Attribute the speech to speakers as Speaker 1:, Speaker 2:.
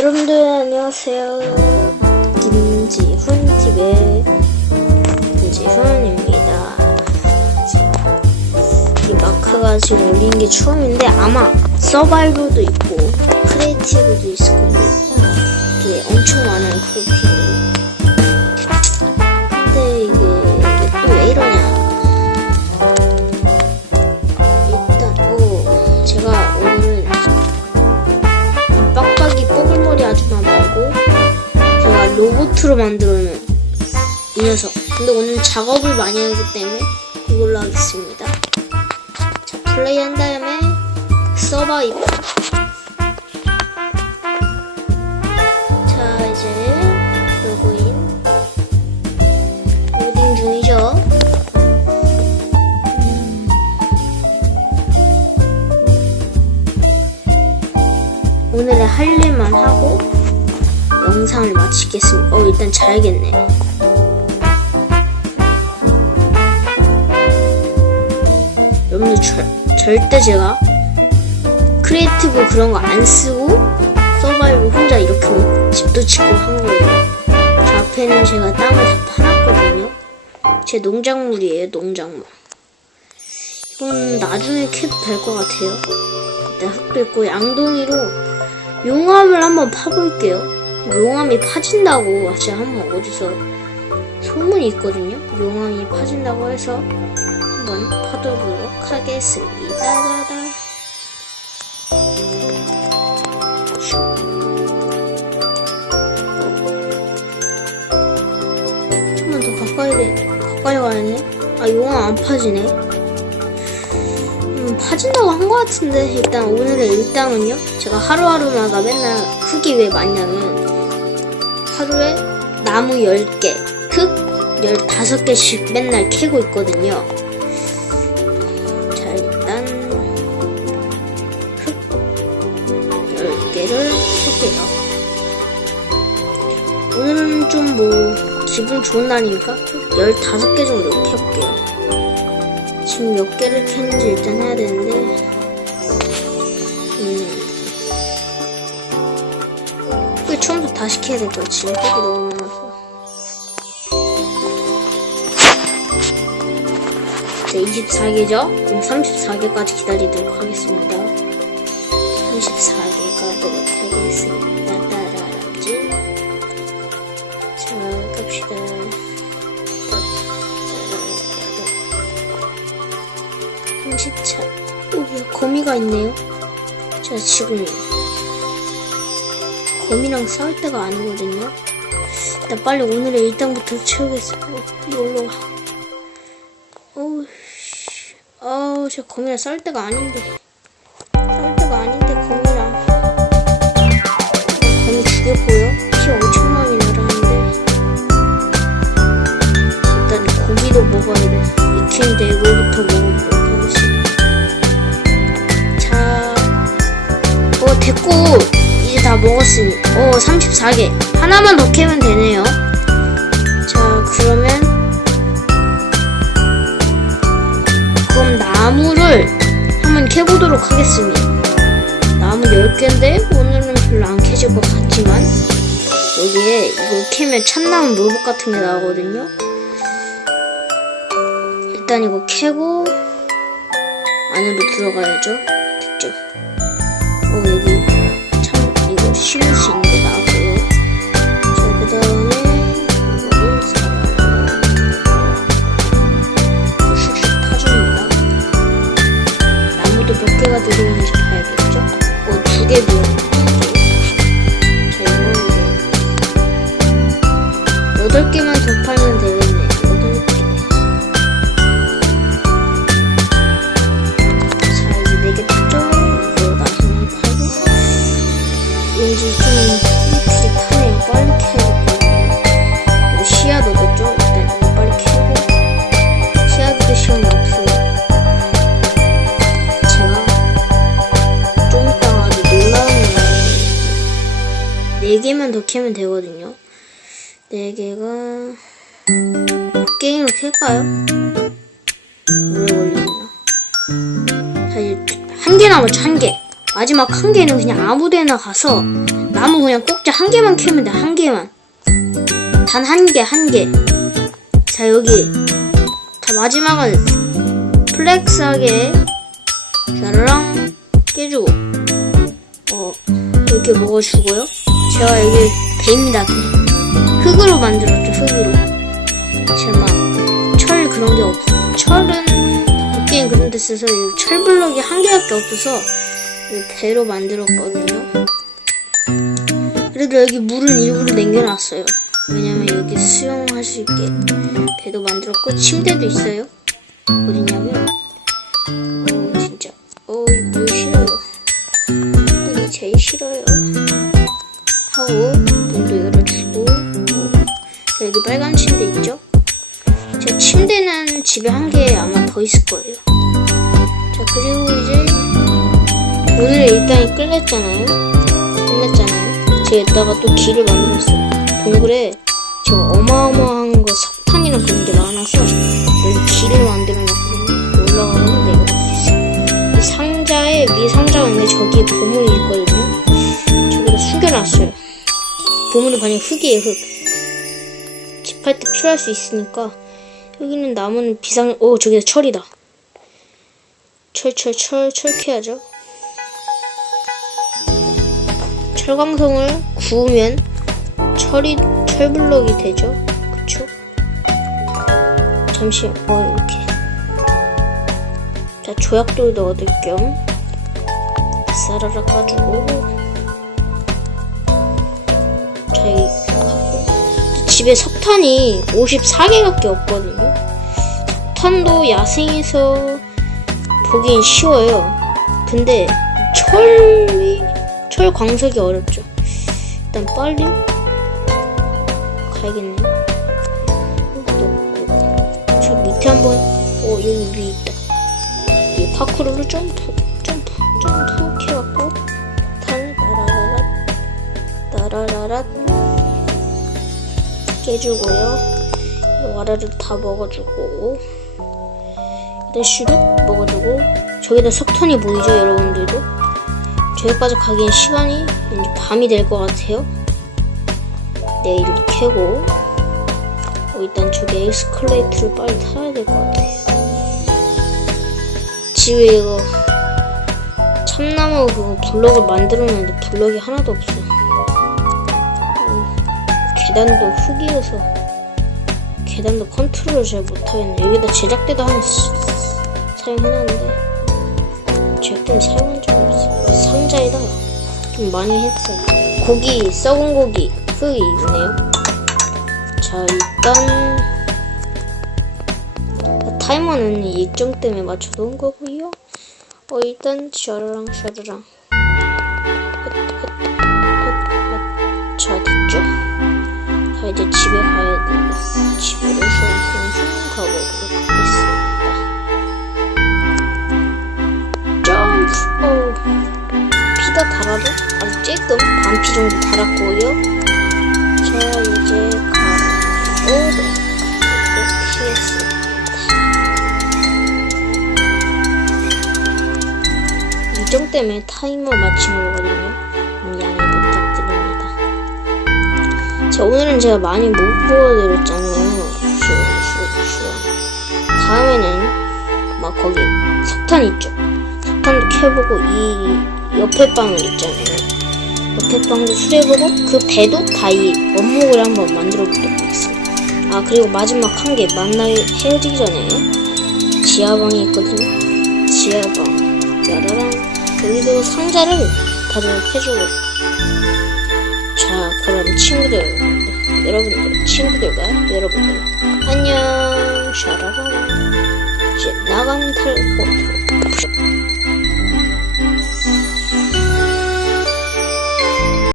Speaker 1: 여러분들 안녕하세요. 김지훈 TV의 김지훈입니다. 이 마크가 지금 올린 게 처음인데 아마 서바이벌도 있고 크리에이티브도 있을 건데 이게 엄청 많아요 프로필 로봇으로 만들어놓은 이 녀석. 근데 오늘 작업을 많이 하기 때문에 이걸로 하겠습니다. 자 플레이 한 다음에 서바이벌 영상을 마치겠습니다. 어, 일단 자야겠네. 여러분들 절, 절대 제가 크리에이티브 그런 거 안 쓰고 서바이벌 혼자 이렇게 집도 짓고 한 거예요. 저 앞에는 제가 땅을 다 파놨거든요. 제 농작물이에요, 농작물. 이건 나중에 캐도 될것 같아요. 일단 흙도 있고 양동이로 용암을 한번 파볼게요. 용암이 파진다고 제가 한번 어디서 소문이 있거든요. 용암이 파진다고 해서 한번 파도록 하겠습니다. 다다다. 좀만 더 가까이 돼. 가까이 가야 돼. 아 용암 안 파지네. 음, 파진다고 한 것 같은데 일단 오늘의 일당은요 제가 하루하루마다 맨날 흙이 왜 많냐면 하루에 나무 10개 흙 15개씩 맨날 캐고 있거든요 자 일단 흙 10개를 캘게요 오늘은 좀 뭐 기분 좋은 날이니까 흙 15개 정도 캐볼게요 지금 몇 개를 캤는지 일단 해야 되는데 음. 처음부터 다시 캐야 될 거야 지금 흙이 너무 많아서 자 24개죠? 그럼 34개까지 기다리도록 하겠습니다 34개 가 도록 하겠습니다 따라라지 자 갑시다 30차. 오, 야, 거미가 있네요. 자, 지금 거미랑 싸울 때가 아니거든요. 일단 빨리 오늘의 일당부터 채우겠어요. 어, 이걸로 가. 어우, 씨. 어우, 저 거미랑 싸울 때가 아닌데. 어 34개 하나만 더 캐면 되네요. 자 그러면 그럼 나무를 한번 캐보도록 하겠습니다. 나무 10개인데 오늘은 별로 안 캐질 것 같지만 여기에 이거 캐면 참나무 로봇 같은 게 나오거든요. 일단 이거 캐고 안으로 들어가야죠. 참이 4개만 더 캐면 되거든요. 4개가 게임을 캘까요? 오래 걸리나? 사실 한개 남았죠 한개. 마지막 한 개는 그냥 아무데나 가서 나무 그냥 꼭지 한 개만 캐면 돼한 개만. 단 한 개 한 개 자 여기. 자 마지막은 플렉스하게 자르랑 깨주고. 어 이렇게 먹어주고요. 제가 여기 배입니다, 배. 흙으로 만들었죠, 흙으로. 제가 철 그런 게 없, 철은 도끼는 그런 데 써서 이 철블럭이 한 개밖에 없어서 이 배로 만들었거든요. 그래도 여기 물은 일부러 남겨놨어요. 왜냐면 여기 수영할 수 있게 배도 만들었고 침대도 있어요. 어디냐면 어 진짜 어이물 싫어요. 이게 제일 싫어요. 하고 열어주고 어, 여기 빨간 침대 있죠? 제 침대는 집에 한 개 아마 더 있을 거예요. 자 그리고 이제 오늘 일당이 끝냈잖아요. 끝냈잖아요. 제가 이따가 또 길을 만들었어요. 동굴에 제가 어마어마한 거 석탄이랑 그런 게 많아서 여기 길을 만들어놨거든요. 올라가면 내려갈 수 있어요. 이 상자에 위에 상자가 있는데 저기에 보물이 있거든요. 저기다 숨겨놨어요. 보물이 그냥 흙이에요, 흙. 집할 때 필요할 수 있으니까 여기는 남은 비상 오 저기다 철이다. 철 철 철 철 캐야죠? 철광석을 구우면 철이 철블럭이 되죠? 그쵸? 잠시 어 이렇게. 자 조약돌도 얻을 겸 싸라락 까주고 집에 석탄이 54개밖에 없거든요. 석탄도 야생에서 보긴 쉬워요. 근데 철이 철 광석이 어렵죠. 일단 빨리 가야겠네요. 저 밑에 한번 어 여기 위에 있다. 이 파쿠르를 점프 점프 점프 해갖고 탄 따라라라 따라라라 깨주고요. 와라를 다 먹어주고 레쉬도 먹어주고 저기다 석탄이 보이죠 여러분들도 저기까지 가기엔 시간이 이제 밤이 될 것 같아요. 내일 캐고 어, 일단 저기 에스컬레이터를 빨리 타야 될 것 같아요. 집에 이거 참나무 그거 블럭을 만들어놨는데 블럭이 하나도 없어. 계단도 흙이어서 계단도 컨트롤을 잘 못하겠네. 여기다 제작대도 하나 쓰- 사용해놨는데 제작대는 사용한 적이 없어. 상자에다 좀 많이 했어요. 고기 썩은 고기 흙이 있네요. 자 일단 타이머는 일정 때문에 맞춰놓은 거고요. 어 일단 샤르랑 샤르랑 이제 집에 가야 돼요. 집으로 슝슝슝 가보도록 하겠습니다. 점프! 오. 피다 달아도 아주 쬐끔 반피 정도 달았고요. 자 이제 가보도록 하겠습니다. 일정 때문에 타이머 맞춘 거거든요. 자, 오늘은 제가 많이 못 보여드렸잖아요. 다음에는 막 거기 석탄 있죠. 석탄도 캐보고 이 옆에 방을 있잖아요. 옆에 방도 수리해보고 그 배도 다 이 원목을 한번 만들어 보도록 하겠습니다. 아 그리고 마지막 한 개 만나기 헤어지기 전에 지하방이 있거든요. 지하방 짜라랑 여기도 상자를 다듬 해주고 자, 그럼 친구들, 여러분들, 친구들과 여러분들, 안녕, 샤라라. 이제 나가는 텔포트.